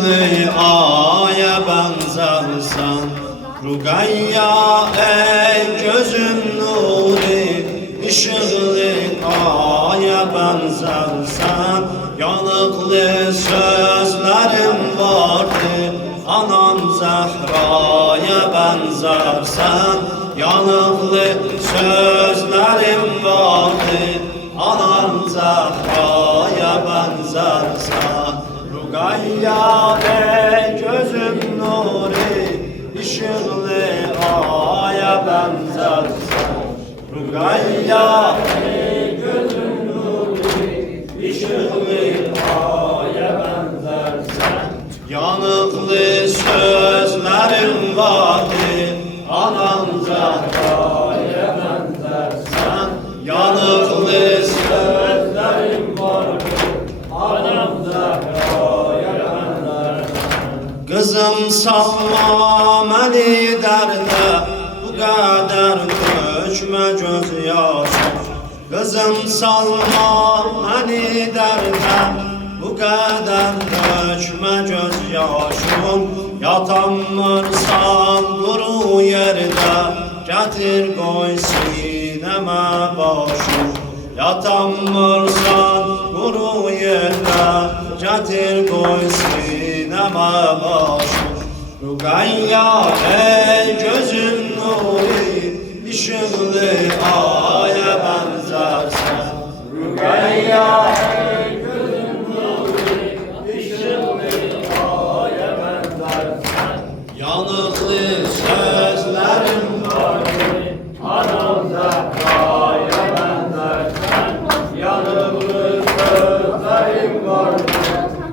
Işıklı aya benzersen Rugayya ey gözün nuri, Işıklı aya benzersen Yanıklı sözlerim vardı, Anam Zehra'ya benzersen Yanıklı sözlerim vardı, Anam Zehra'ya benzersen Rugayya ey gözüm nuri, Işıklı aya benzersen Rugayya ey gözüm nuri, Işıklı aya benzersen Yanıklı sözlerim vardı, Anam Zehra'ya benzersen Yanıklı sözlerim vardı, Anam Zehra'ya benzersen Kızım salma beni derde, bu kadar dökme gözyaşı Kızım salma beni derde, bu kadar dökme gözyaşım Yatanmırsan kuru yerde, getir koy sineme başım Yatanmırsan kuru yerde, getir koy sineme başım Rugayya ey gözüm nuri, Işıklı aya benzersen Rugayya ey gözüm nuri, Işıklı aya benzersen Yanıklı sözlerim vardı, Anam Zehra'ya benzersen Yanıklı sözlerim vardı,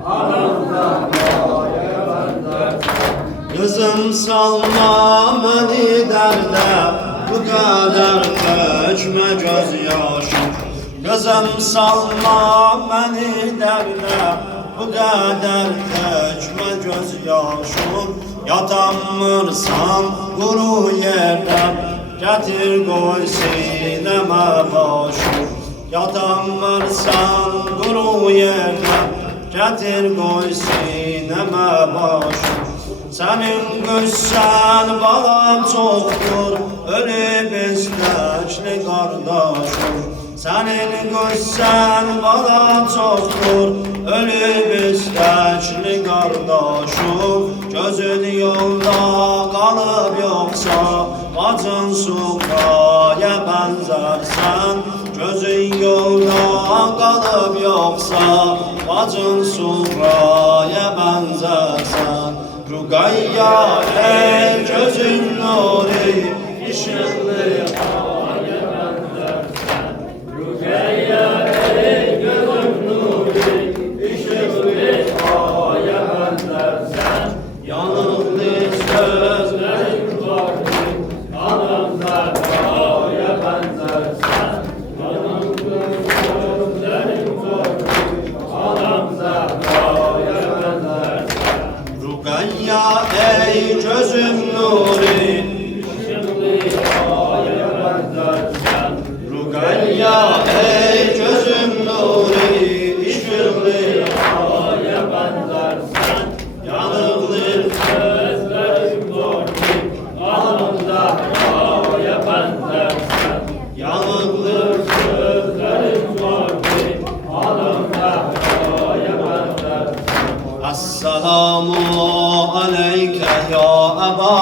Anam Zehra'ya benzersen Kızım salma beni derde, bu kadar dökme gözyaşım Kızım salma beni derde, bu kadar dökme gözyaşım Yatanmırsan kuru yerde, getir koy sineme başım Yatanmırsan kuru yerde, getir koy sineme başım Senin güssen balam çoktur, ölüp istekli kardeşim Senin güssen balam çoktur, ölüp istekli kardeşim Gözün yolda kalıp yoksa, bacın Sukra'ya benzersen Gözün yolda kalıp yoksa, bacın Sukra'ya benzersen Rugayya ey gözün nuri, Işıklı aya benzersen Rugayya ey gözün nuri, Işıklı aya benzersen Yanıklı sözlerim vardı, Anam Zehra'ya benzersen Yanıklı sözlerim vardı, Anam Zehra'ya benzersen Rugayya ey gözüm nuri, Işıklı aya benzersen Rugayya ey gözüm nuri, Işıklı aya benzersen Yanıklı sözlerim vardı, Anam Zehra'ya benzersen Yanıklı sözlerim vardı, Anam Zehra'ya benzersen Esselamu aleyke ya Eba